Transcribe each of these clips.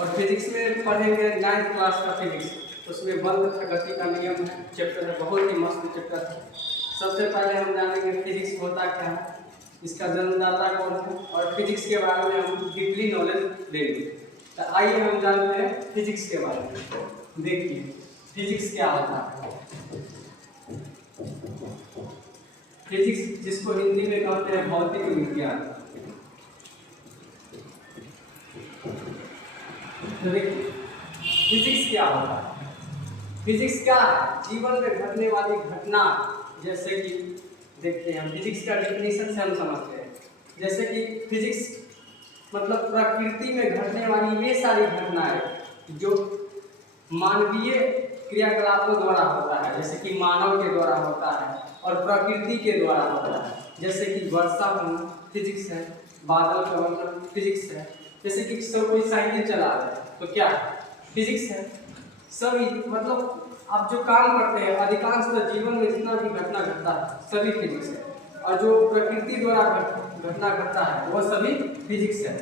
और फिजिक्स में पढ़ेंगे 9th क्लास का फिजिक्स, उसमें बल तथा गति का नियम है चैप्टर है, बहुत ही मस्त चैप्टर है। सबसे पहले हम जानेंगे फिजिक्स होता क्या है, इसका जन्मदाता कौन है, और फिजिक्स के बारे में हम डीपली नॉलेज लेंगे। तो आइए हम जानते हैं फिजिक्स के बारे में। देखिए फिजिक्स क्या होता है। फिजिक्स जिसको हिंदी में कहते हैं भौतिक विज्ञान। तो देखिए फिजिक्स क्या होता है। फिजिक्स क्या है? जीवन में घटने वाली घटना, जैसे कि देखते हैं हम फिजिक्स का डेफिनेशन से हम समझते हैं। जैसे कि फिजिक्स मतलब प्रकृति में घटने वाली ये सारी घटनाएं जो मानवीय क्रियाकलापों द्वारा होता है, जैसे कि मानव के द्वारा होता है और प्रकृति के द्वारा होता है। जैसे कि वर्षा होना फिजिक्स है, बादल का मतलब फिजिक्स है। जैसे कि सब कोई साइकिल चला रहा है तो क्या फिजिक्स है। सभी मतलब आप जो काम करते हैं अधिकांशतः जीवन में जितना भी घटना घटता है सभी फिजिक्स है, और जो प्रकृति द्वारा घटना घटता है वह सभी फिजिक्स है।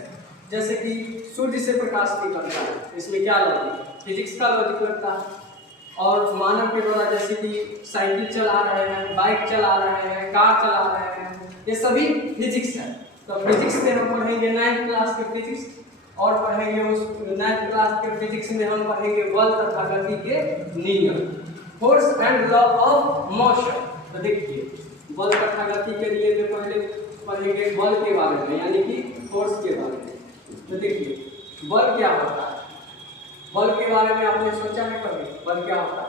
जैसे कि सूर्य से प्रकाश निकलता है, इसमें क्या लॉजिक, फिजिक्स का लॉजिक लगता है। और मानव के द्वारा जैसे कि साइकिल चला रहे हैं, बाइक चला रहे हैं, कार चला रहे हैं, ये सभी फिजिक्स है। तो फिजिक्स में हम पढ़ेंगे 9th क्लास के फिजिक्स, और पढ़ेंगे उस 9th क्लास के फिजिक्स में हम पढ़ेंगे बल तथा गति के नियम, force and law of motion. तो देखिए बल तथा गति के नियम में पहले पढ़ेंगे बल के बारे में, यानी कि फोर्स के बारे में। तो देखिए बल क्या होता है। बल के बारे में आपने सोचा है कभी बल क्या होता है?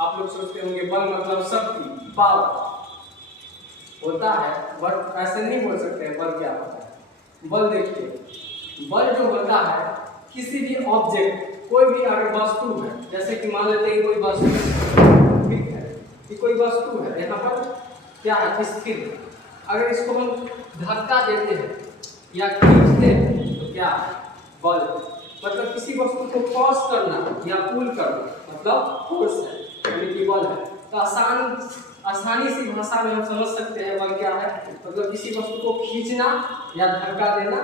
आप लोग सोचते होंगे बल मतलब शक्ति, पावर होता है, बट ऐसे नहीं बोल सकते हैं बल क्या होता है। बल देखिए बल जो होता है किसी भी ऑब्जेक्ट, कोई भी अगर वस्तु है, जैसे कि मान लेते हैं कोई वस्तु ठीक है कि कोई वस्तु है यहाँ पर क्या है स्थिर, अगर इसको हम धक्का देते हैं या खींचते हैं तो क्या बल, मतलब किसी वस्तु को क्रॉस करना या पुल करना मतलब फोर्स है, यानी कि बल है। तो आसानी से भाषा में हम समझ सकते हैं बल क्या है, मतलब किसी वस्तु को खींचना या धक्का देना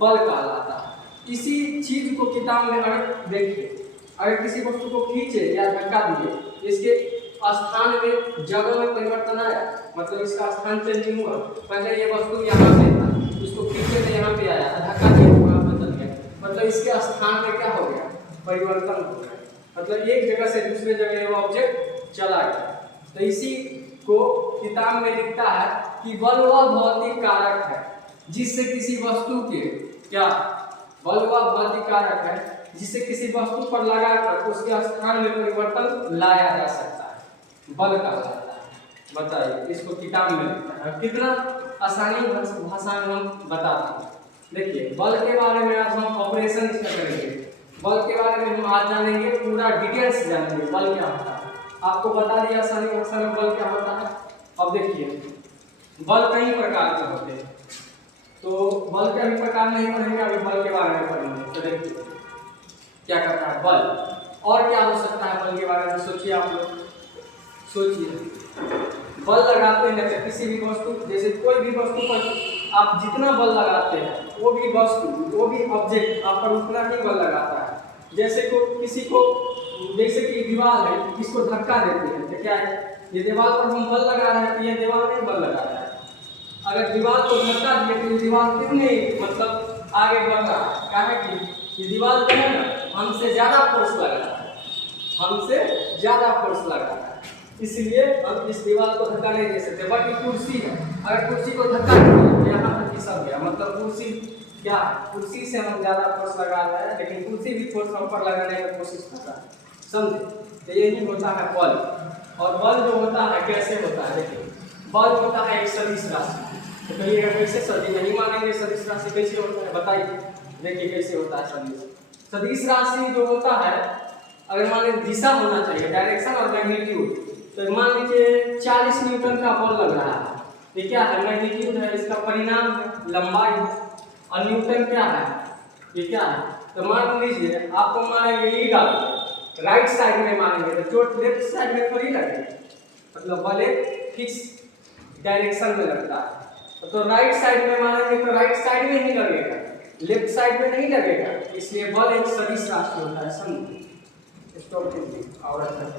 बल कहलाता है। इसी चीज को किताब में अगर देखिए, अगर किसी वस्तु को खींचे या धक्का दिए, इसके स्थान में जगह में परिवर्तन आया, मतलब इसका स्थान चेंजिंग हुआ। पहले ये वस्तु यहाँ पे था, इसको खींचे तो यहाँ पे आया, धक्का दिए तो वहाँ बदल गया, मतलब इसके स्थान में क्या हो गया परिवर्तन हो गया, मतलब एक जगह से दूसरे जगह वो ऑब्जेक्ट चला गया। तो इसी को किताब में लिखता है कि बल वह भौतिक कारक है जिससे किसी वस्तु के क्या, बल वह भौतिक कारक है जिससे किसी वस्तु पर लगाकर उसके स्थान में परिवर्तन लाया जा सकता है, बल कहलाता है। बताइए इसको किताब में लिखता है, कितना आसानी भाषा में हम बताते हैं। देखिए बल के बारे में आज हम ऑपरेशन करेंगे, बल के बारे में हम आज जानेंगे, पूरा डिटेल्स जानेंगे बल क्या होता है। आपको बता दिया आसानी भाषा में बल क्या होता है। अब देखिए बल कई प्रकार के होते हैं, तो बल के अभी प्रकार नहीं पढ़ेंगे, अभी बल के बारे में पढ़ेंगे। तो देखिए क्या करता है बल, और क्या हो सकता है बल के बारे में सोचिए, आप लोग सोचिए। बल लगाते हैं जैसे किसी भी वस्तु, जैसे कोई भी वस्तु पर आप जितना बल लगाते हैं वो भी वस्तु, वो भी ऑब्जेक्ट आप पर उतना ही बल लगाता है। जैसे को किसी को, जैसे कि दीवार है, इसको धक्का देते हैं तो क्या है, ये दीवार पर हम बल लगा रहे हैं तो ये दीवार नहीं बल लगा रहा है। अगर दीवार को धक्का दिए तो ये दीवार क्यों नहीं मतलब आगे बढ़ रहा है, क्या है कि ये दीवार जो है ना हमसे ज्यादा फोर्स लग रहा है, हमसे ज्यादा फोर्स लग रहा है, इसलिए हम इस दीवार को धक्का नहीं दे सकते। बाकी कुर्सी है, अगर कुर्सी को धक्का दिए तो यहाँ पर खिसक गया, मतलब कुर्सी क्या, कुर्सी से हम ज्यादा फोर्स लगा रहे हैं, लेकिन कुर्सी भी फोर्स हम पर लगाने की कोशिश कर रहा है, समझे। तो यही होता है बल। और बल जो होता है कैसे होता है, देखिए बल होता है एक सदिश राशि। तो कहिएगा कैसे सदी, नहीं मानेंगे सदिश राशि कैसे होता है, बताइए। देखिए कैसे होता है सदिश राशि जो होता है, अगर मान लीजिए दिशा होना चाहिए, डायरेक्शन और मैग्नीट्यूड। तो मान लीजिए 40 न्यूटन का बल लग रहा है, ये क्या है मैग्नीट्यूड है, इसका परिणाम है लंबाई, और न्यूटन क्या है, ये क्या है। तो मान लीजिए आपको मानेंगे ईगल राइट साइड में मानेंगे तो चोट लेफ्ट साइड में थोड़ी लगेगी, मतलब बल एक फिक्स डायरेक्शन में लगता है। तो राइट साइड में मानेंगे तो राइट साइड में ही लगेगा, लेफ्ट साइड में नहीं लगेगा, इसलिए बल एक सदिश राशि होता है। समझ स्टॉप कीजिए और अच्छा से